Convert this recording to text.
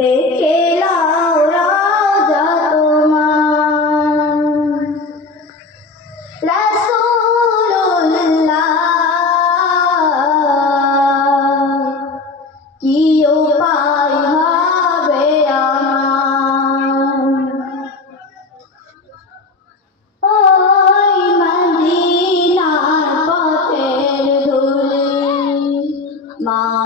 দেখে লাও রাজা তোমার রাসূলুল্লাহ কি উপায় হবে আমার ওই মদিনার পথের ধুলি মা